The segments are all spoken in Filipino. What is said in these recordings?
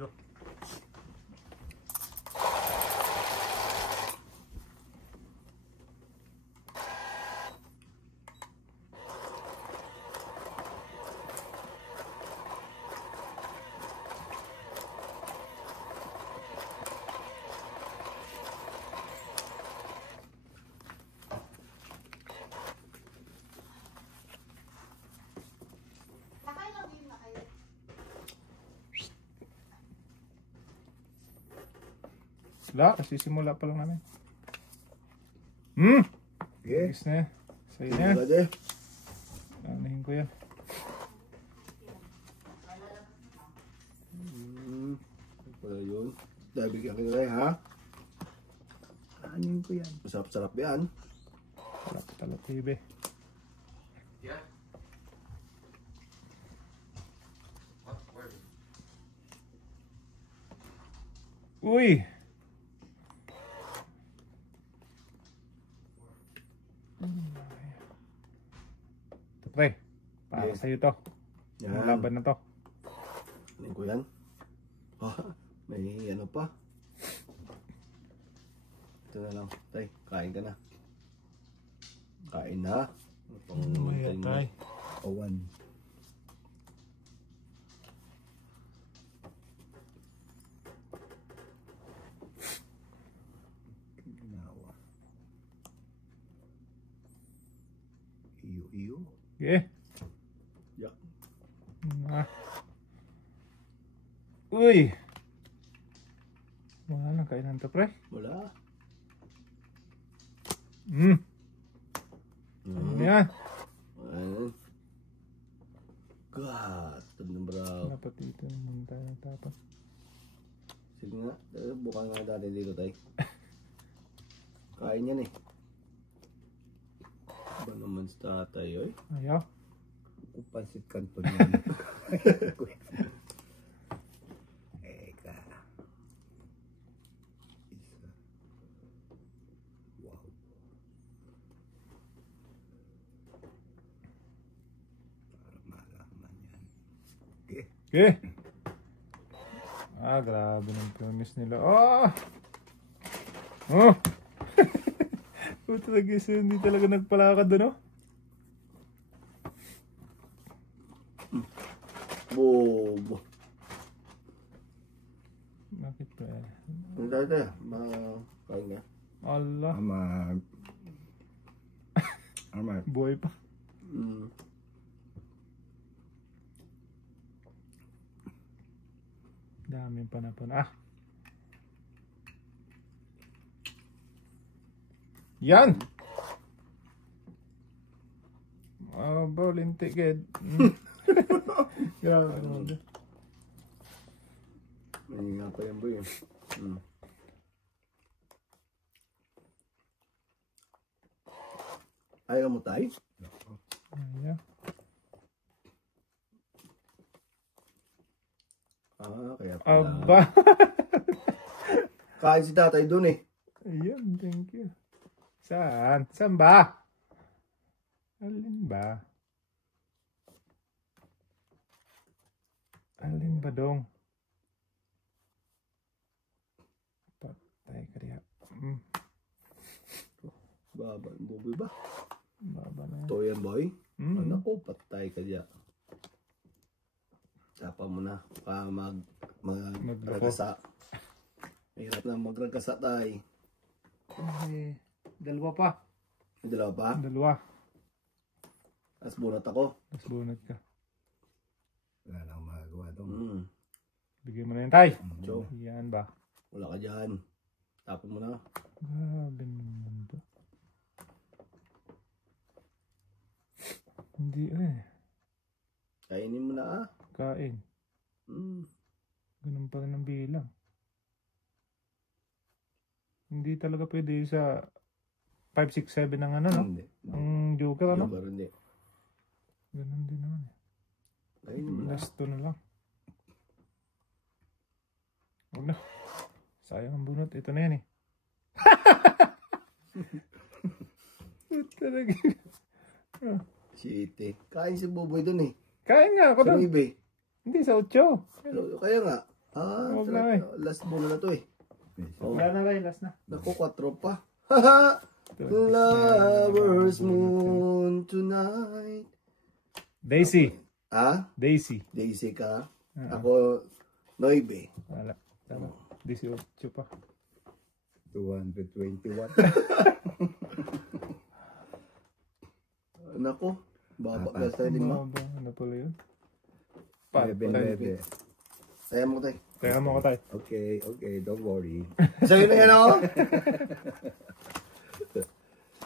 ko. Wala, sisimula pa lang namin. Okay. Ayos na yan. Sa'yo na yan. Pwede. Anahin ko yan. Pala yun. Dahil bigyan ka nila ha. Anahin ko yan. Masarap-sarap yan. Talap TV. Uy! Ito pre, para Yes. sa'yo to. Yan. Yung laban na to. Anin ko yan. May ano pa. Ito na lang. Tay, kain ka na. Kain na. May atay. Awan. Ginawa. Iyo. Okay. Yak. Uy! Wala nang kainan to pre. Wala. Ano yan? Ayun. God, tandang braw. Dapat dito naman tayo nagtapon. Sige nga, buka nga dati dito tay. Kain yan eh. Ba naman sa tatay oy? Ayaw. Kupansit kanton yan. Eka. Isa. Wow. Para malaman yan. Okay. Okay. Grabe ng promise nila. Oh! Puto lagi siya, hindi talaga nagpalakad doon, oh. Bobo. Bakit pa eh? Ano tayo? Kain nga. Allah. Ama. Buhay pa. Daming panapon. Yan! Bro, lintik eh. Grabe naman. May nga pa yan boy. Ayaw mo tayo? Ayan. Kaya pala. Aba! Kain si tatay dun eh. Ayan, thank you. Saan? Saan ba? Alin ba? Alin ba dong? Patay ka diya. Baba, boboy ba? Baba na yan. Ito yan boy. Ano ko, patay ka diya. Tapa mo na. Baka magragasa. Mahirap na magragasa tayo. Ay, dalawa pa. May dalawa pa? Dalawa. Tapos bunot ako. Tapos bunot ka. Wala na akong magagawa doon. Bigyan mo na yan, tay. Joe. Yan ba? Wala ka dyan. Tapon mo na. Grabe naman to. Hindi Kainin mo na ah. Kain. Ganun pa rin ang bilang. Hindi talaga pwede sa 5, 6, 7 ng ano, no? Hindi. Ang joker, ano? Joker hindi. Ganun din naman eh. Kainin mo na. Last 2 na lang. Huwag na. Sayang ang bunot. Ito na yan eh. Talaga. Shit eh. Kain si Buboy dun eh. Kain nga ako Sa doon. Nuibe. Hindi, sa 8. Kaya nga. na eh. Last ball na to eh. Oh. Wala na rin, last na. Naku, 4 pa. Haha! Lover's moon tonight. Daisy. Ah? Daisy. Daisy ka? Ako, 9. Wala. Tama. 18 pa. 221. Naku, baba ka sa 5. Ano pala yun? Bebe. Kaya mo tayo. Kaya mo ko tayo. Okay, don't worry. Sa'yo na yan ako.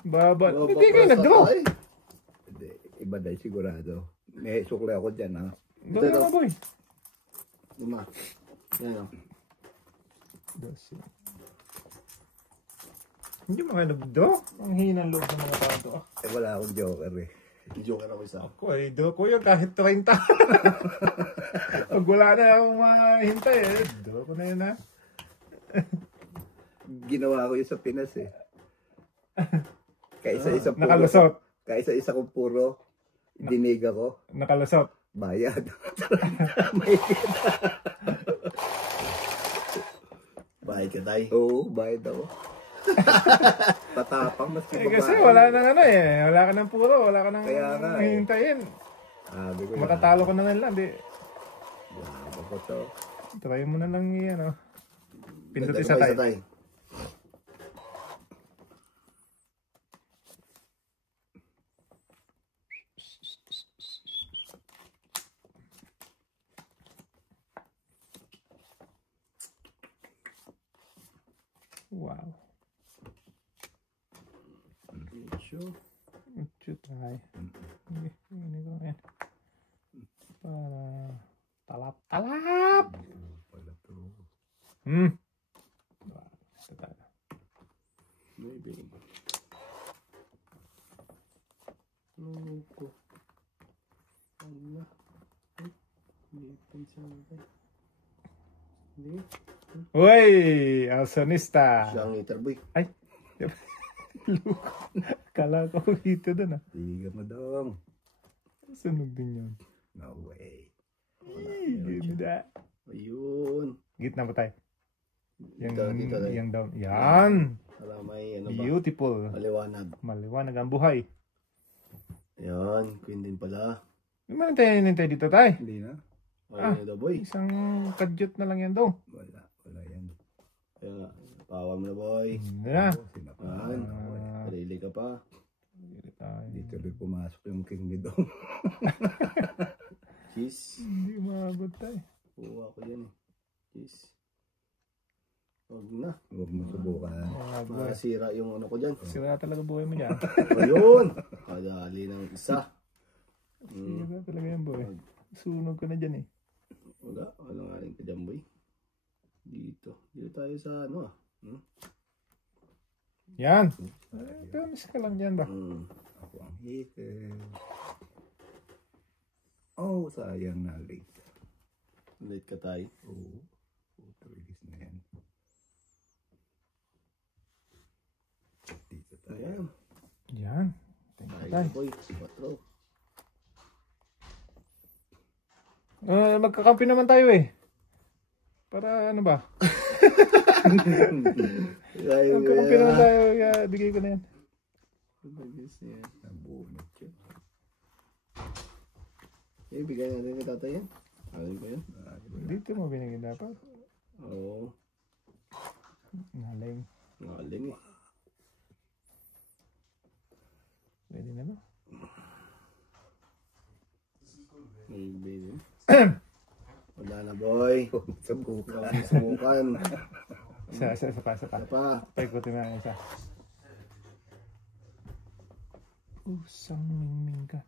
Baba. Hindi kayo na-draw. Hindi, iba dahil sigurado. May sukle ako dyan, ha? Dami na boy. 5. Yan o. Hindi mo kayo nag-draw. Ang hinang loob ng mga tao to. Eh, wala akong joker, eh. Joker ako isa. Ako eh, draw ko yun kahit 30. Pag wala na akong mahintay eh. Draw ko na yun ha. Ginawa ko yun sa Pinas, eh. Kaisa-isa puro. Nakalusot. Kaisa-isa kong puro. Dinig ako. Nakalusot. Bayad. Bayad ka tayo. Oo, bayad ako. Patapang, maski babae. Kasi wala nang ano eh. Wala ka ng puro. Wala ka nang Kaya nga, hihintayin. Sabi ko, Makatalo ka na lang. Di. Yaman ko to. Try mo na lang yan. Pindot Dalawa isa tayo. Wow. Sure. Shoot tayo. Ini ko yan. Para talap. Wala to. Ito tayo. Maybe. Loko. Ano? Hindi pensando. Hindi. Uy! Alsonista! Siya ang hater boy. Ay! Luko. Kala ko dito dun ah. Tiga mo dong. Sunog din yun. No way. Give me that. Ayun. Gitna ba tayo? Yung, Dito tayo. yung down. Yan! Para may ano ba? Beautiful. Maliwanag. Maliwanag ang buhay. Ayan. Queen din pala. Yung man tayo nintay dito tayo. Hindi na. Ayun na daw boy. Isang kadyot na lang yan daw. Wala yan. Kaya nga. Pawa mo na boy. Hindi na. Ayan. Sarili ka pa. Dito rin pumasok yung king ni Dong. Cheese. Hindi maabot tayo. Kuha ko yan eh. Cheese. Huwag na. Huwag mo subukan. Masira yung ano ko dyan. Sira talaga buhay mo dyan. Ayun. Kadali ng isa. Sira talaga yan boy. Sunog ka na dyan eh. Wala. Wala nga rin ka dyan boy. Dito. Dito tayo sa ano ah. Yan. Pero miss ka lang dyan ba? Ako ang hitter. Oh, sayang na late. Late ka tayo. Oo. Puto release na yan. Dito tayo. Ayan. Yan. Thank you Tayo tayo. boy. 4. Magkakampi naman tayo eh. Para ano ba? Magkakampi naman tayo. Bigay ko na yan. Nabunot yun. Bigay natin kay tatay yan. Alam ko yan. Dito mo binigay dapat. Oo. Naling. Ngaling eh. Pwede na ba? Maybe. Wala na boy. Subukan. Subukan. Isa pa. Isa pa. Paikutin na isa. Usang mingming ka.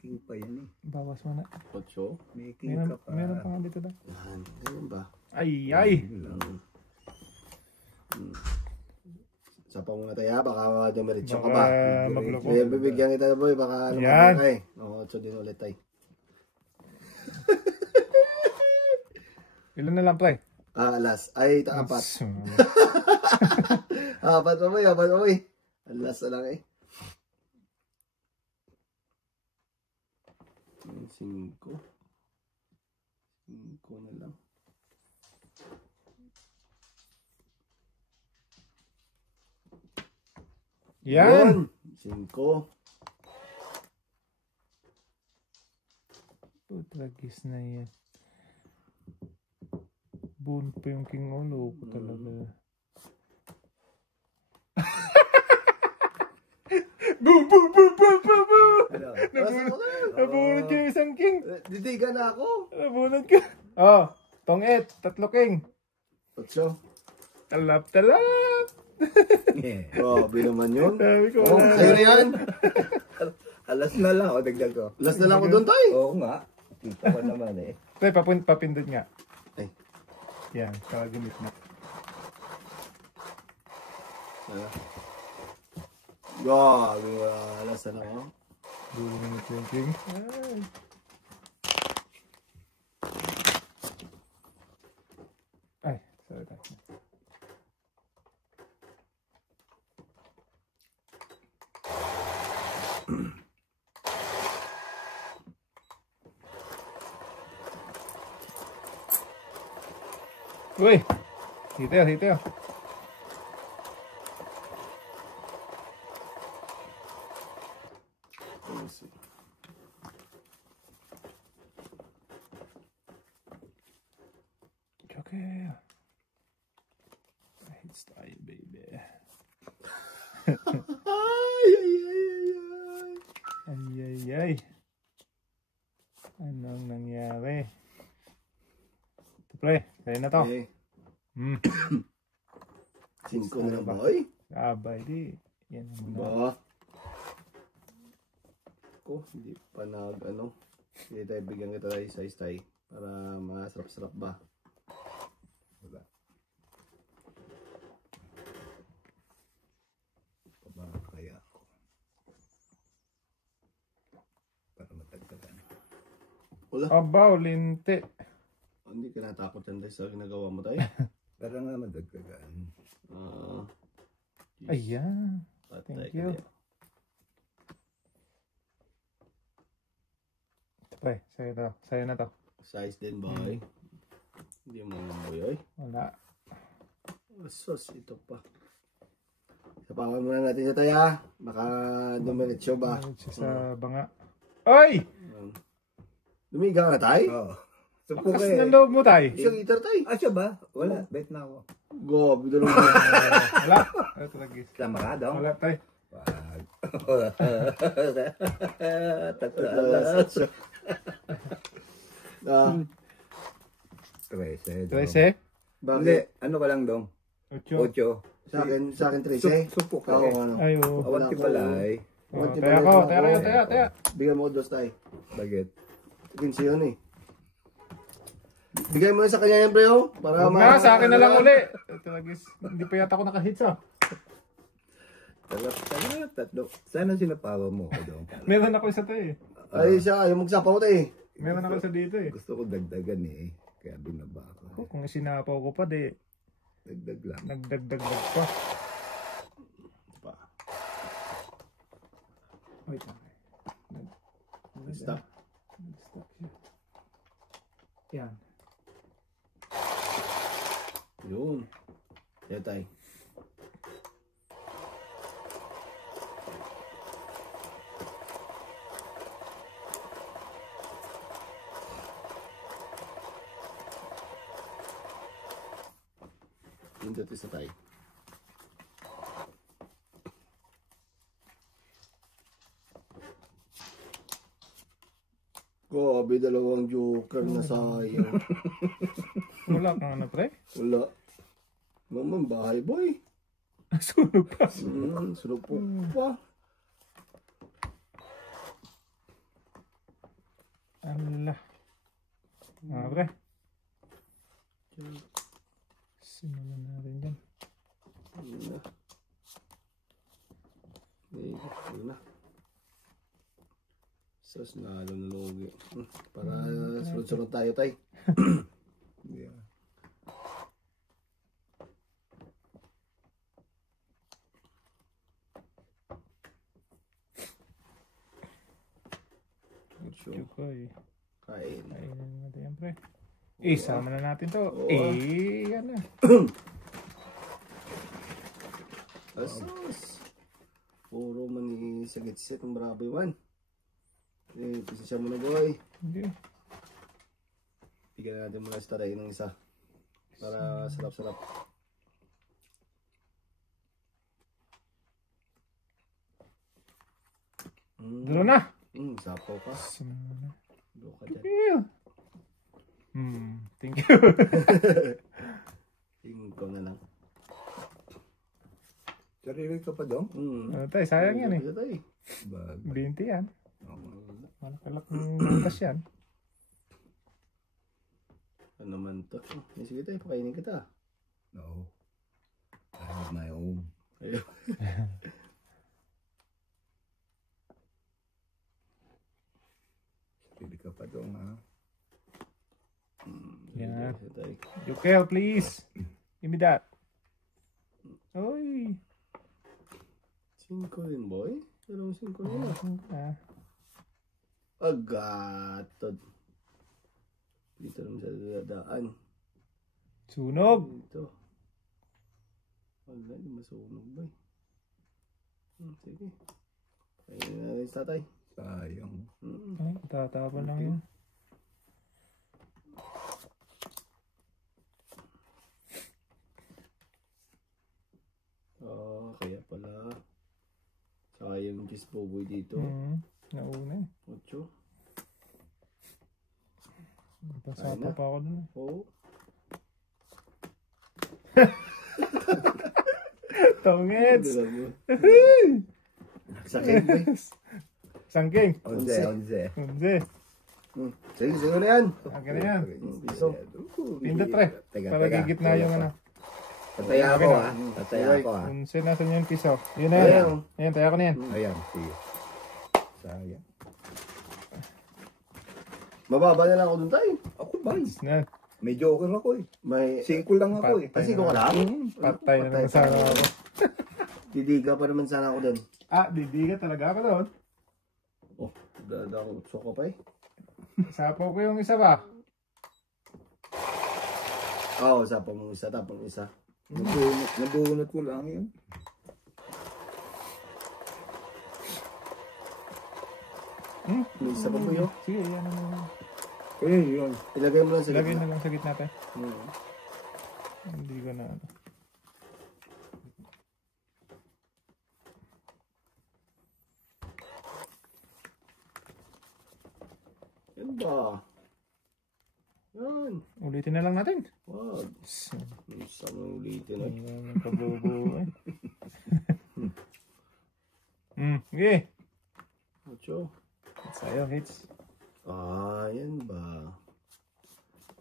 King pa yan eh. Bawas mo na. 8. May king ka pa. Meron pa nga dito na. Yan. Ganun ba? Ay! Isa pa muna tayo ha. Baka dumiretso ka Baka ba? magloko. Kaya bibigyan kita boy. Baka Yan. lumabang ka eh. Oo, 8 din ulit tayo. Ilan na lang pre? Last. Ay, 4. 4 pa boy. Ang last na lang eh. 5. 5. 5 na lang. Yan! 5. Tragis na yan. Buon pa yung king ulo ko talaga. Boom, boom, boom, boom, boom, boom! Ano? Nabunod ko yung isang king. Didigan na ako. Nabunod ko. Oh, tong-et, 3 king. 8. Talap, talap. Yeah. Grabe naman yun. Sabi ko, Oh, wala. sa'yo na yan. Alas na lang, o dagdag ko. Last na lang ako doon, tay. Oo nga. Kita ko naman eh. Tay, papindot nga. Ay. Yan, kagagamit na. Grabe, last na lang ako. Bunod ko yung king. Ay. Ay, sorry tayo. Uy! Hitayo, hitayo. Let me see. Okay. Hits tayo, baby. Ay, ay, ay, ay, ay. Ay, ay, ay. Anong nangyari? Ito, pre. Kaya na to. Okay. Hmm. 5 na lang, boy. Abay, di. Yan ang mga. Ba? Ko, hindi pa ano. Hindi tayo bigyan kita tayo size tayo. Para masarap-sarap ba? Wala. Pababa kaya ako. Para matagdagan. Wala. Abaw, linti. Hindi ka natakot yan tayo sa ginagawa mo tayo. Para nga matagdagan. Ayan. Patay Thank ka you. din. Ito, pre. Sa'yo to. Sa'yo na to. Size din, boy. Hindi mo boy, oy. Wala. Sos, ito pa. Sapawan muna natin siya tayo, ha? Baka dumiretso ba? Balik siya sa banga. Ay! Lumiga ka na tayo? Oo. Supo Lakas kayo. ng loob mo, tay. Isang liter tayo. Ah, siya ba? Wala. Bet na ako. Gob, dalawang Wala. Ito, lagi. Sama ka daw? Wala, tay. Wag. Tatlo alas. Ah, 13. 13? Hindi. bakit? Ano ka lang dong? 8. 8. Sa akin 13. Supo ka Oo, eh. ano. Ay, oo. Awan ti palay. Oh, Taya ko. Taya. Bigyan mo ko dos tayo. Bagit. 15 yun eh. Bigay mo na sa kanya yan, pre, oh. Para Huwag na, sa akin na lang uli. Ito, lagi. Hindi pa yata ako nakahits, ah. Tatlo. Sana sinapawa mo ko doon. Meron ako isa tayo, eh. Ay, siya, ayaw magsapaw tayo eh. Meron ako isa dito, eh. Gusto ko dagdagan eh. Kaya binaba ko. Kung isinapaw ko pa, di. Dagdag lang. Nagdagdag pa. Pa. Wait lang. Stop. Nag-stop siya. Yan. Yun. Yan tayo. Yung dati sa tayo. Grabe, dalawang joker na sayang. Wala kang ano, pre? Wala. Naman, bahay boy. Sunog pa. Sunod po pa. Ala. Pre. Simulan natin dyan. Yun na. Yun na. Sos, nalo na logi. Para sunod-sunod tayo, tay. Yeah. Sure. Chuko, eh. Kain. Kainin natin yan, pre. Isama na natin to. Oo. Yan na. Asos. Puro mani sagit-sit ng Bravo 1. Pisasya mo na boy. Hindi. Bigyan natin muna sa taray ng isa. Para sarap-sarap. Dulo na. Sapaw ka. Dulo ka dyan. Yeah. Thank you. Tingin ko na lang. Sarili ka pa dong? Ano tayo, sayang yan eh. Bag. 20 yan. Malak ng butas yan. Ano naman to? Sige tayo, pakainin kita. No. I have my own. Ayun. Sarili ka pa dong ha. Yan. Sige tayo. Yukel, please. Give me that. Oy. 5 rin boy. Pero 5 rin ah. Agatod. Dito naman sa dadaan. Sunog. Dito. Wala, di masunog ba eh. Sige. Ayun na rin sa tatay. Sayang. Ay, tatapa lang yun. Kaya pala. Sayang yung cheese boboy dito. Nauna eh. 8. Pasapa pa ako dun. Oo. Tongets! Sakit ba eh. Sangking. 11. 11. Sige, sige na yan. Akin na yan. Piso. Pindot pre. Para gigitna yung ano. Tataya ako ha. Tataya ako ha. 11 na sa yung piso. Yun na yan. Ayan, taya ko na yan. Ayan, sige. Sayang. Mababa na lang ako dun tayo. Ako ba? Na. May joker ako eh. May... 5 lang ako eh. Kasi ko ka lang? Patay na naman sana ako. Didiga pa naman sana ako dun. Didiga talaga ako doon. Oh, dadang soko pa eh. Sapaw ko yung isa ba? Oo, sapaw mo isa, tapang isa. Nabunot ko lang yun. May isa pa po yun. Sige, yan naman. Eh, yun. Ilagay mo lang sa Lagay gitna. na lang sa gitna tayo. Hmm. Hindi ko na ano. Yan ba? Yan. Ulitin na lang natin. Wag. Isang ulitin eh. Ayan, kabubo eh. Okay. Ocho. Sa'yo, hits. Yan ba?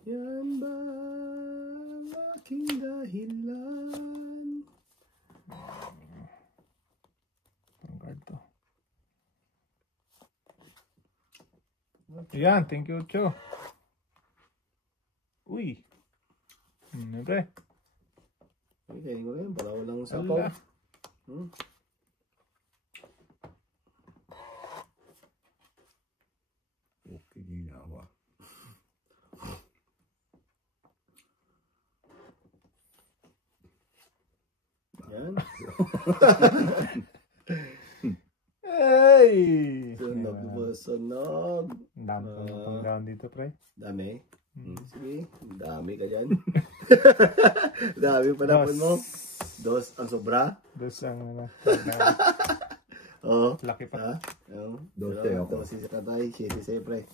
Yan ba ang aking dahilan? Pang card to. Ayan, thank you, Cho. Uy. Pre. Okay, ko yan. Para walang sapaw. Ala. Okay, ginawa. Yan. Hey! Sunog po, sunog. Dami ko na pang down dito, pre. Dami? Sige, dami ka dyan. Dami pa na mo. Dos ang sobra. Dos ang ano. Oo. Laki pa. Ha? Oo. Dos Pero, ako. dos sa tatay, 7 siyempre.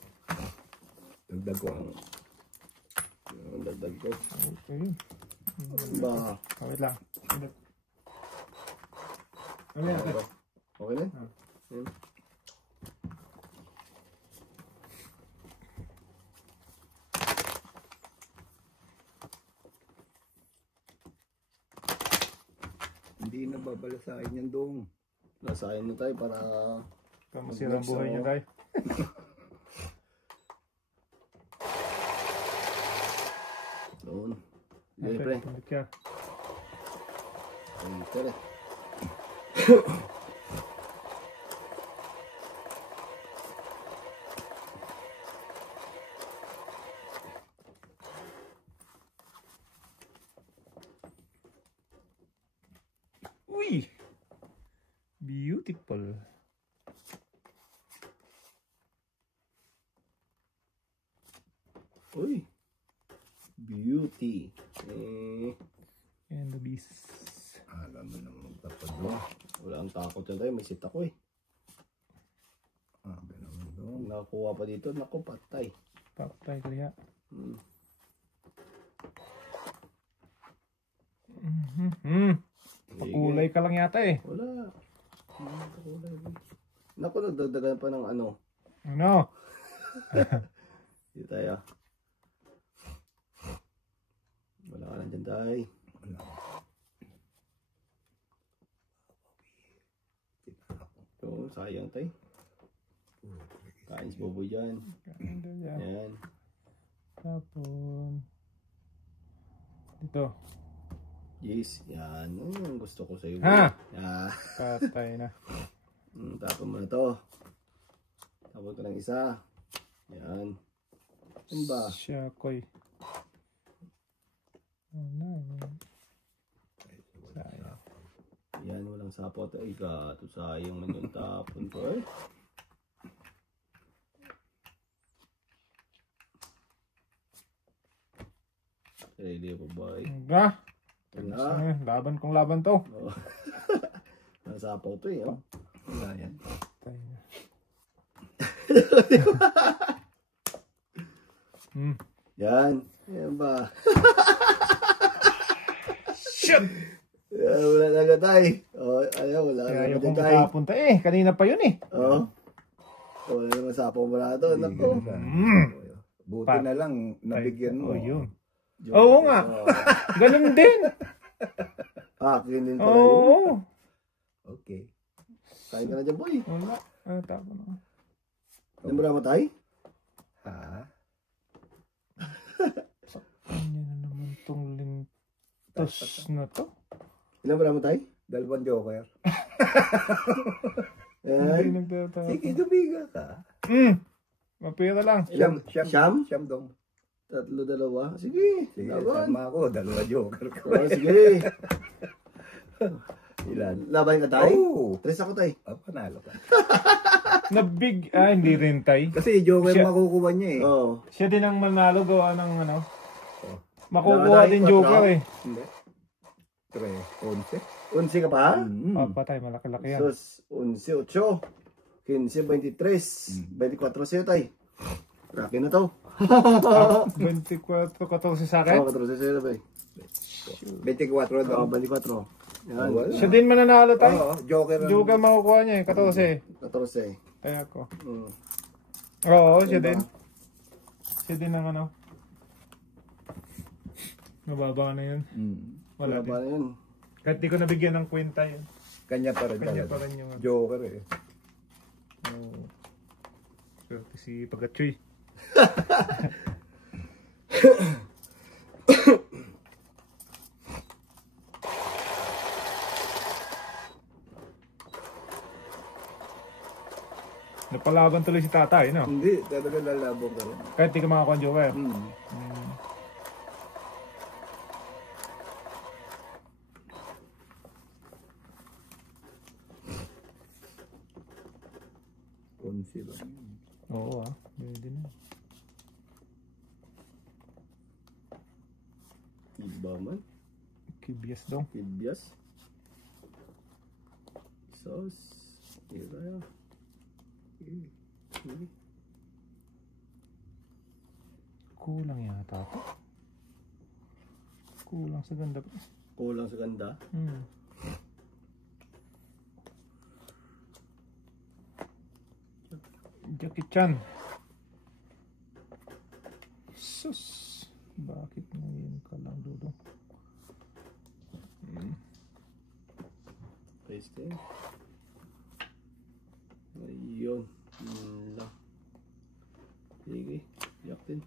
Dagdag ko. Ang dagdag ko. Okay. Ba? Wait lang. Ano yan? Okay na? Yan. Hindi na babala sa akin yan dong. Nasa akin na tayo para... Kamasira ang buhay niya, tayo. Doon. Sige, pre. Pindot ka. Ay, pre. Uy! Beautiful. Uy. Beauty. And the beast. Alam mo naman magtapad doon. Wala ang takot yan tayo. May sit ako eh. Sabi naman doon. Nakakuha pa dito. Naku, patay. Patay kaya. Hmm. Pakulay ka lang yata eh. Wala. Naku, nagdagdagan pa ng ano. Ano? Dito tayo. Wala ka lang dyan tayo. Wala. Oo, sayang tayo. Kain si Bobo dyan. Ganda yan. Ayan. Tapon. Dito. Yes, yan. Ang gusto ko sa'yo. Ha? Yan. Patay na. Tapon mo na to. Tapon ko ng isa. Yan. Ano ba? Shakoy. Ano yan? Sayang. Yan, walang sapot. Ay, gato. Sayang man yung tapon ko eh. Ready pa ba eh? Nga. Wala. Laban kong laban to. Oh. Nasapaw to eh. Oh. Wala yan. Patay na. Yan. Yan ba? Shit! Yan, wala na agad tayo. Oh, ayaw, wala na Kaya agad kong tayo. makapunta eh. Kanina pa yun eh. Oh. Wala naman sapaw mo na ito. Naku. Buti na lang nabigyan mo. Oh, yun. Oo nga. Ganun din. Akin din pala yun. Oo. Okay. Kain ka na dyan, boy. Wala. Tapon na. Ano ba naman tayo? Ha? Ano na naman tong lintos na to? Ilan ba naman tayo? Dalawang joker. Hindi Yan. nagtatapon. Sige, dumiga ka. Mapira lang. Siyam? Siyam dong. Tatlo, dalawa. Sige. Sige, Laban. sama ako. Dalawa joker ko. Oh, sige. Ilan? Laban ka tayo? Oo. Tres ako tayo. Oh, panalo ka. Nabig. Hindi rin tay. Kasi joker Siya- makukuha niya eh. Oo. Siya din ang manalo gawa ng ano. Oh. Makukuha Dahil din 4. joker eh. Hindi. 3, 11. Unsi ka pa? Patay. Malaki-laki yan. Sus, 11, 8. 15, 23. 24 sa'yo tayo. Rocky na to. 24, 14 sa akin. Oo, 14 sa'yo na ba eh. 24 Oo, dong. 24. Yan. Wala. Siya din mananalo tayo. Oo, joker. Joker makukuha niya eh. 14. 14. Kaya ako. Mm. Oo, siya din. Siya din ang ano. Mababa na yun. Wala Wala ba din. na yun? Kahit di ko nabigyan ng kwenta yun. Kanya pa rin Kanya talaga. pa rin yung ano. Joker eh. Oh. Swerte si Pagkachoy. Napalaban tuloy si tatay, no? Hindi, talaga lalabong ka rin. Kahit di ka makakuha ng joker. Konsi lang yun. Oo pwede na. Iba man. Kibias daw. Pibyas. Sos. Ira ya. Kulang yata to. Kulang sa ganda. Kulang sa ganda. Jackie Chan. Sus. Bakit ngayon ka lang, Dudong? Paste. Ayun. Lang. Sige. Yak din.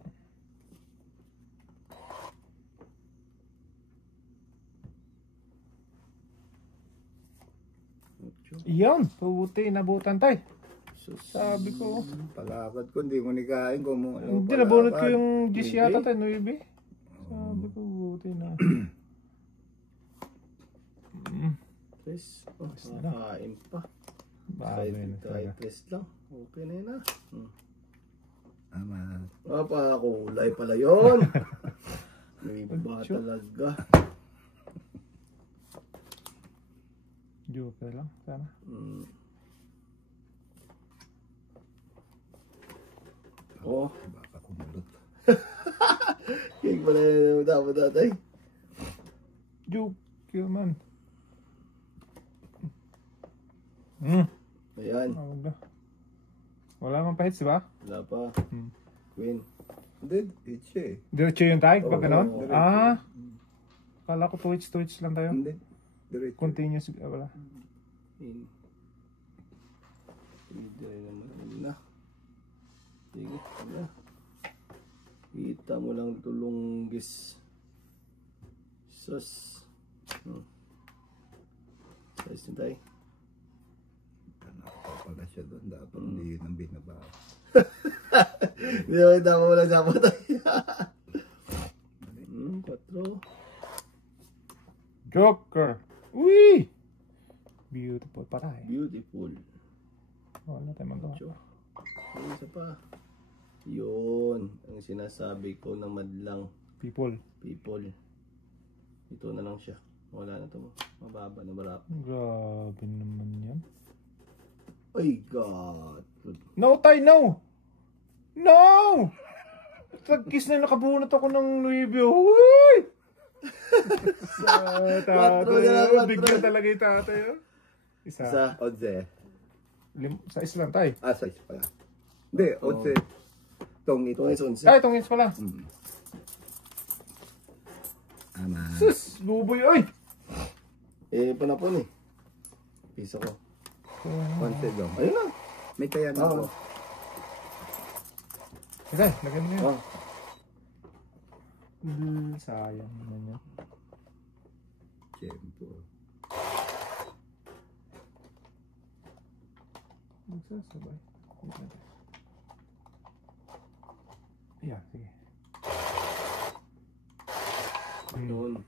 Iyon. Pubuti. Nabutan tayo. Sus. Sabi ko. Palakad ko, hindi mo nikain ko mo. Hindi, nabunot ko yung dish yata tayo, Nuibe. Sabi ko, buti na. Tres. Oh, Tres na lang. makakain pa. Bagay na Kahit talaga. tres lang. Okay na yun ah. Ama. Pa kulay pala yun. May iba talaga. Joker lang, sana. Oh, Baka kumulot. cake pala yun. Dapat tatay. Joker man. Ayan. Wala mang pahits, di ba? Wala pa. Queen. Hindi, it's eh. Diretso yung tayo pag Oo, ganon? diretso. Ah! Kala ko twitch lang tayo. Hindi. Diretso. Continuous, wala. In. Hindi naman. Hindi na. Sige. Wala. Kita mo lang tulunggis. Sus. Size na tayo. Tanakaw pala siya doon. Dapat hindi yun ang binaba. Hindi naman tama mo lang sa patay. 4. Joker! Uy! Beautiful patay. Beautiful. Wala tayo magawa. Ay, isa pa. Yun. Ang sinasabi ko na madlang People. people. Ito na lang siya. Wala na to. Mababa na barap. Grabe naman yan. Ay, God. No, tay, no! No! Tag-kiss na nakabunot ako ng Louis Vuitton. Uy! Sa Quattro na lang, tatay. quattro. Bigyan talaga yung tatay. Isa. Isa. Odze. Sa islang tay. Size pala. Hindi, odze. Tong ito. Ito ay 11. Ay, itong ins pala. Ama. Sus! Buboy, oy! Panapon eh. Piso ko. Konti lang. Ayun na. May kaya na ako. Sige, lagyan mo na yun. Oh. Sayang naman yan. Siyempre. Magsasabay. Ayan, sige. Noon.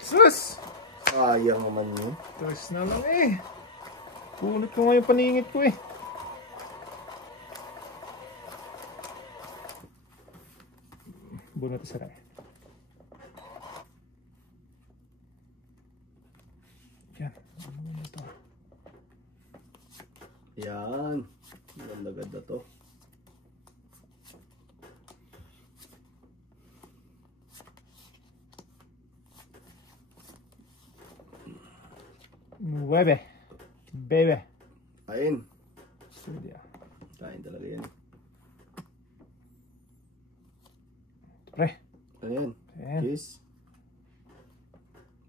Sus! Sayang naman yun. Tres na lang eh. Punot ko nga yung paningit ko eh. Bunot isa rin. Yan. Ano na ito? Yan. Ganda-ganda to. Nueve. Baby. Kain. Sudia. Kain talaga yan. Pre. Ayan. Ayan. Kiss.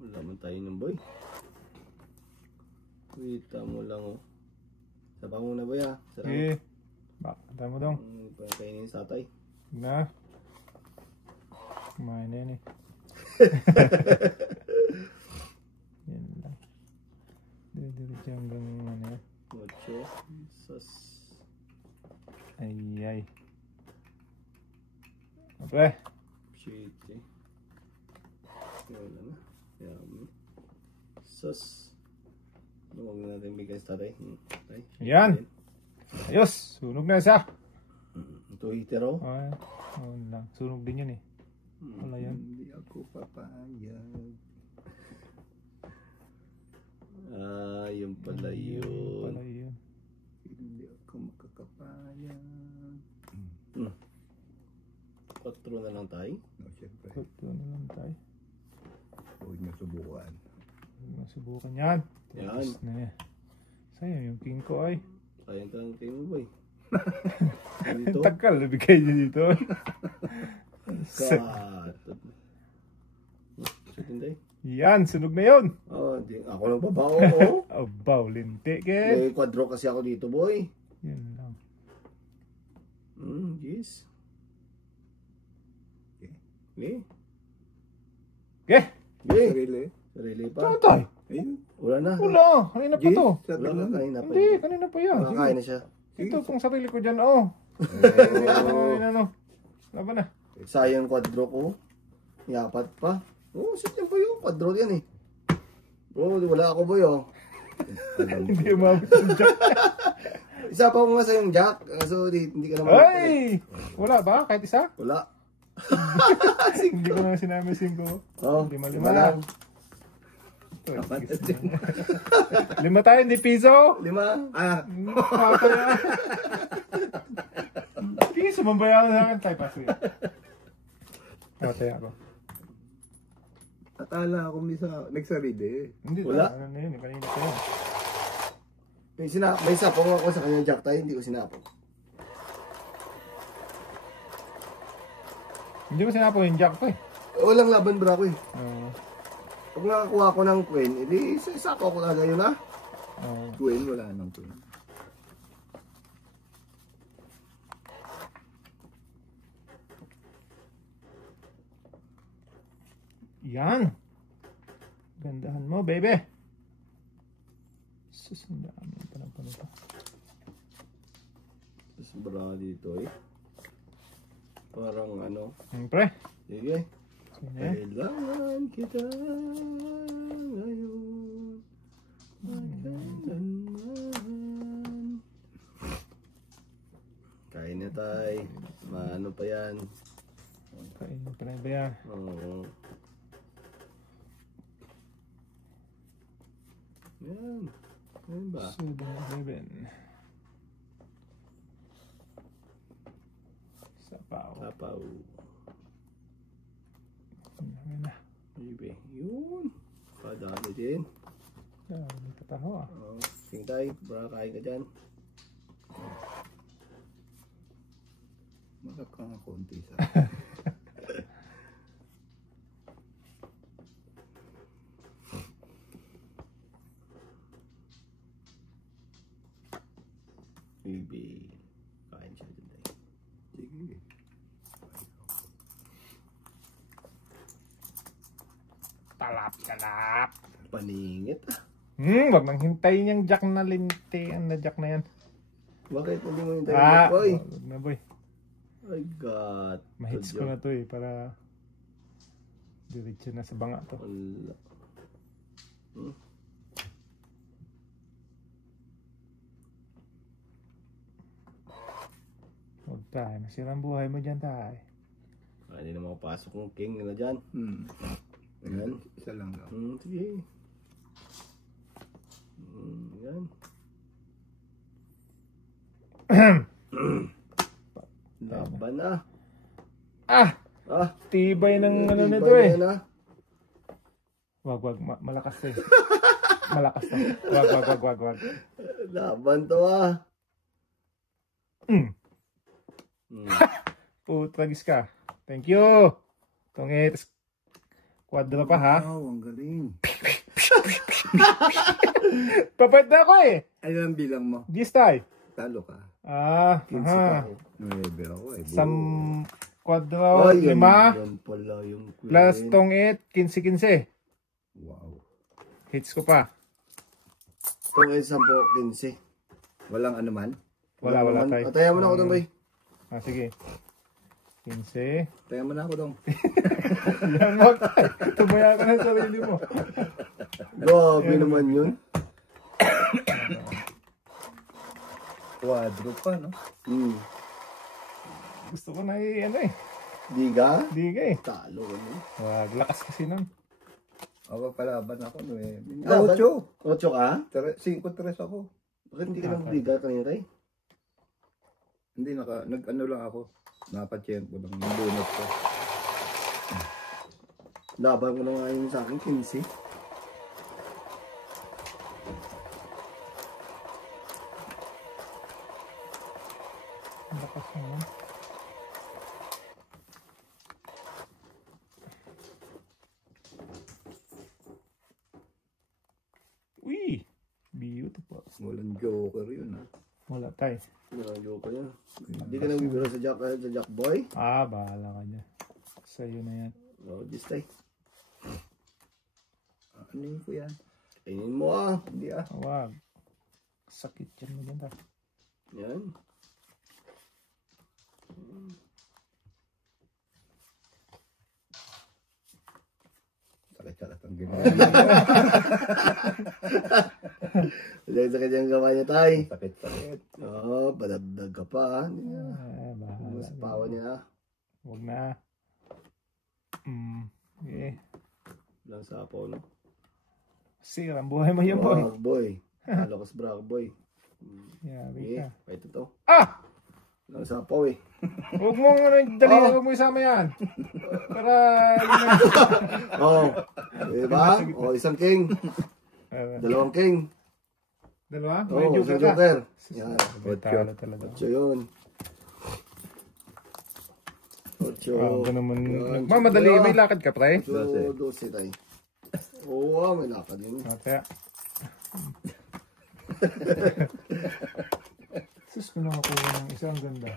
Wala man tayo ng boy. Kita mo lang oh. Sabang muna boy ah. Sarap. Eh. Bakit mo dong? Pagkainin sa tatay. Na. Kumain na yan eh. Yan lang. Diretso hanggang ano yan. 8. Sus. Ay. Pre. Shit eh. Wala na. Yummy. Sus. Huwag na natin bigay sa tatay. Tatay. Yan. Ayos. Sunog na siya. Ito hitero. Ay. Oh, lang. Sunog din yan eh. Wala yan. Hindi ako papayag. Yun pala yun. Pala yun. Hindi ako makakapayag. 4 na lang tayo. No, siyempre. Ito na lang tayo. Huwag niyo subukan. Masubukan yan. Yan. Tapos na yan. Sayang yung king ko ay. Sayang ka lang kayo mo boy. Ang Dito. tagal. Nabigay niya dito. God. Shit hindi. Yan. Sunog na yun. Di, ako lang babaw. Oh. Abaw. Linti ken. May quadro kasi ako dito boy. Yan lang. Yes. Okay. Okay. Okay. Sarili. Sarili pa. Saan tayo? Ayun. Wala na. Wala. Kanina pa to. Sa Wala ganun. ka kanina pa. Hindi. Kanina pa yan. Nakakain na siya. Ito pong sarili ko dyan. Oh. Ano. Laban na. Sayang quadro ko. Yapat pa. Oo, set yan boy. Quadro yan eh. Oo, wala ako boy oh. Hindi umabot yung jack. Isa pa ko nga sa yung jack. So, hindi ka naman. Ay! Wala ba? Kahit isa? Wala. Hindi ko na sinama 5. Oo, Lima lang. Lima tayo, hindi piso. 5. Piso, mambayaran sa akin. Tayo, paso yun. Tataya ako. Atala ako nagsarili. Hindi, Wala. ano na yun, kanina pa yun. May sapong ako sa kanyang jack tayo, hindi ko sinapong. Hindi mo sinapong yung jack ko eh. Walang laban bra ko eh. Oo. Pag nakakuha ko ng queen, edi sako ko na yun ha. Oo. Queen, wala nang queen. Yan. Gandahan mo, baby. Susundaan mo pa ng panito. Tapos bra dito eh. Parang ano. Siyempre. Sige. Sige. Kailangan kita ngayon. Magkailanman. Kain na tayo. Maano pa yan. Kain mo pa na ba yan? Oo. Yan. Yan ba? 7-11. Sapaw. Kapaw. Ano na? Ibe. Yun. Padalo din. May pataho ah. Tingin tayo. Baka kain ka dyan. Malakang ako konti sa. Ibe. Kain siya dyan tayo. Sige. Talap. Paningit ah. Wag nang hintayin yung jack na lintian na jack na yan. Bakit hindi mo yung tayo boy? Wag na boy. Ay God. Mahits ko na to eh para diretso na sa banga to. Wala. Huwag tayo. Masirang buhay mo dyan tayo. Hindi na makapasok ng king na dyan. Ayan. Isa lang daw. Sige. Yan. Laban na. Tibay ng ano Tibay nito eh. na. Wag. Malakas to eh. Malakas to. Wag. Laban to ah. Putragis ka. Thank you. Tungit. Quadro pa ha. Wow, ang galing. Papayat na ako eh. Ano ang bilang mo? Gistay. Talo ka. 15 pa ako. 9 ako eh. Quadro, 5. Yan pala yung queen. Plus tungit, 15. Wow. Hits ko pa. Itong ay 10, 15. Walang ano man? Wala tayo. Atayan mo na ako doon boy. Sige. 15. Tayo mo na ako dong. Yan mo. Tumaya ka ng sarili mo. Grabe naman yun. Quadro pa, no? Gusto ko na ano eh. Diga? Diga eh. Talo ko nun. Wag, lakas kasi nun. Ako palaban ako, no eh. Laban? 8. 8 ka? 5-3 ako. Bakit hindi ka nang diga kanina tayo? Hindi, nag-ano lang ako. Napatsyempo lang. Nabunot ko. Laban mo na nga yun sa akin, 15. Lakas naman. Uy! Beautiful. Walang joker yun, ha? Wala tayo. Joke yan. Hindi ka nang bibiro sa Jack Boy? Bahala ka dyan. Sa'yo na yan. Just tayo. Ano ko yan? Kainin mo ah. Hindi ah. Wag. Sakit yan mo dyan ta. Yan. Sakit ang ginawa. Sa kanyang gawa niya tay. Sakit. Oo, padagdag ka pa. Bahala. Mas pawa niya. Huwag na. Okay. Lang sapaw, no? Sira ang buhay mo yun, boy. Bravo, boy. Halo ka sa bravo, boy. Yari ka. Ito to. Ah! Lang sapaw eh. Huwag mo huwag mo isama yan. Para, Oo. Diba? O, isang king. Dalawang king. dalawa? Oo, May isang joker ka. joker. Yan. Talo talaga. 8 yun. 8. Wow, ganun naman. Yan. Madali, may lakad ka, pre? 12 tayo. Oo, may lakad yun. Kaya. Sus ko na makuha ng isang ganda.